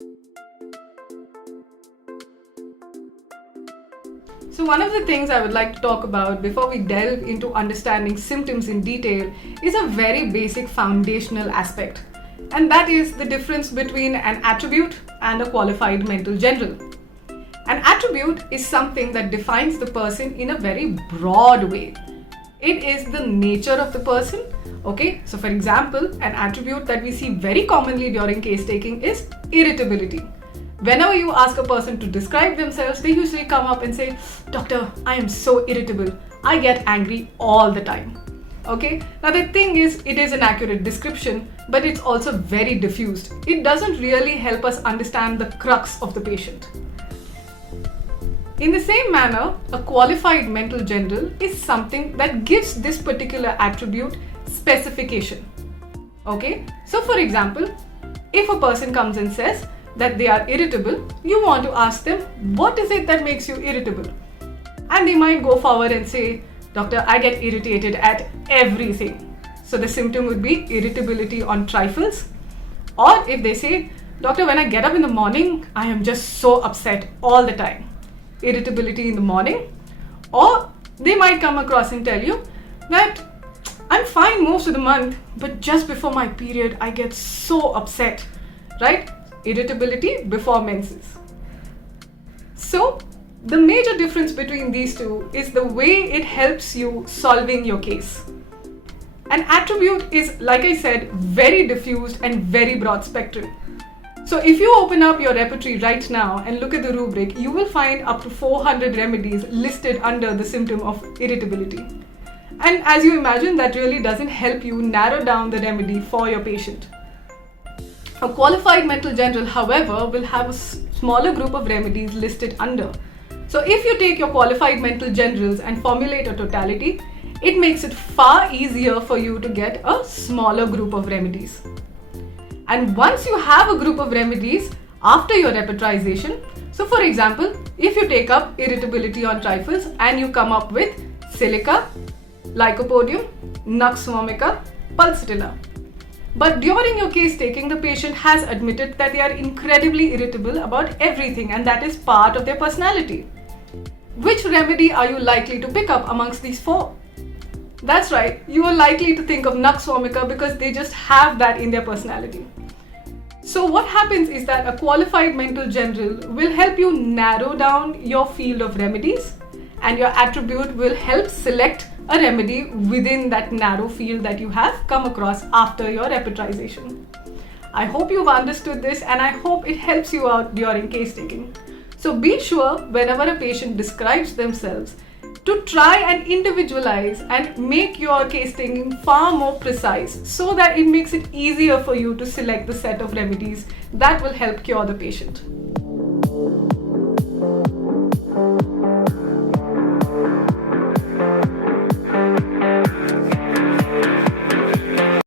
So one of the things I would like to talk about before we delve into understanding symptoms in detail is a very basic foundational aspect, and that is the difference between an attribute and a qualified mental general. An attribute is something that defines the person in a very broad way. It is the nature of the person. Okay, so for example, an attribute that we see very commonly during case taking is irritability. Whenever you ask a person to describe themselves, they usually come up and say, "Doctor, I am so irritable. I get angry all the time." Okay, now the thing is, it is an accurate description, but it's also very diffused. It doesn't really help us understand the crux of the patient. In the same manner, a qualified mental general is something that gives this particular attribute specification. Okay, so for example, if a person comes and says that they are irritable, you want to ask them, what is it that makes you irritable? And they might go forward and say, "Doctor, I get irritated at everything." So the symptom would be irritability on trifles. Or if they say, "Doctor, when I get up in the morning, I am just so upset all the time." Irritability in the morning. Or they might come across and tell you that I'm fine most of the month, but just before my period, I get so upset, right? Irritability before menses. So the major difference between these two is the way it helps you solving your case. An attribute is, like I said, very diffused and very broad spectrum. So if you open up your repertory right now and look at the rubric, you will find up to 400 remedies listed under the symptom of irritability. And as you imagine, that really doesn't help you narrow down the remedy for your patient. A qualified mental general, however, will have a smaller group of remedies listed under. So if you take your qualified mental generals and formulate a totality, it makes it far easier for you to get a smaller group of remedies. And once you have a group of remedies after your repertorization, so for example, if you take up irritability on trifles and you come up with silica, lycopodium, nux vomica, pulsatilla. But during your case taking, the patient has admitted that they are incredibly irritable about everything, and that is part of their personality. Which remedy are you likely to pick up amongst these four? That's right, you are likely to think of nux vomica because they just have that in their personality. So what happens is that a qualified mental general will help you narrow down your field of remedies, and your attribute will help select a remedy within that narrow field that you have come across after your repertorization. I hope you've understood this, and I hope it helps you out during case taking. So be sure whenever a patient describes themselves to try and individualize and make your case taking far more precise, so that it makes it easier for you to select the set of remedies that will help cure the patient.